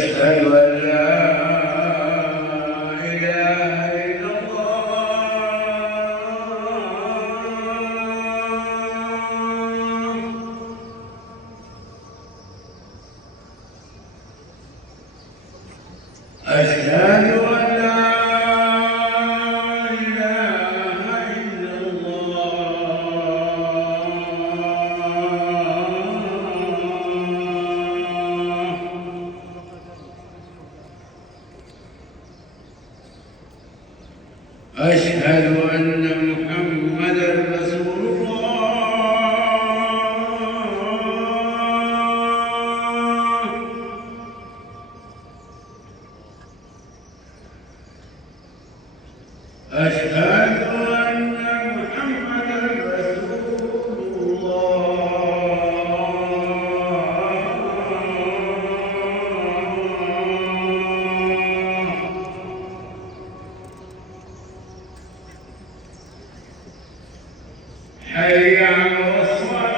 أشهد أن لا إله إلا الله. أشهد أن لا إله إلا الله. أشهد أن محمدًا رسول الله. أشهد أن محمدًا رسول الله. حي على الصلاة.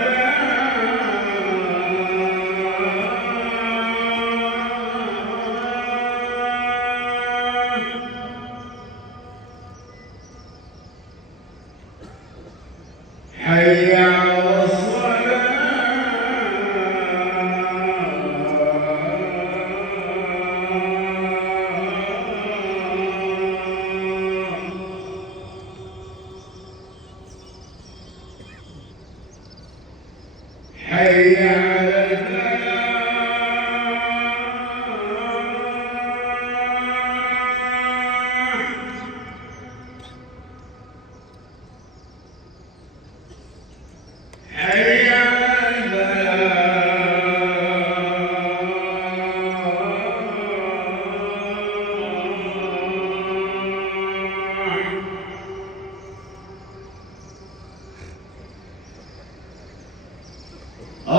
حي على الصلاة. حي على الفلاح. حي على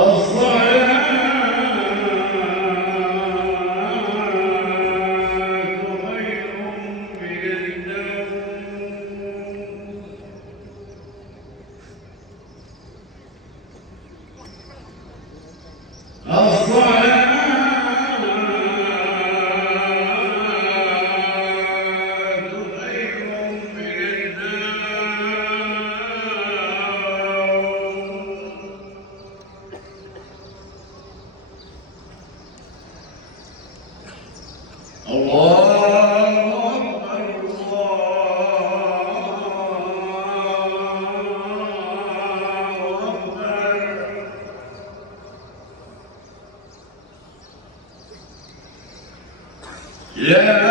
الصلاة خير من النوم. الصلاة خير من النوم. الله أكبر. الله أكبر. لا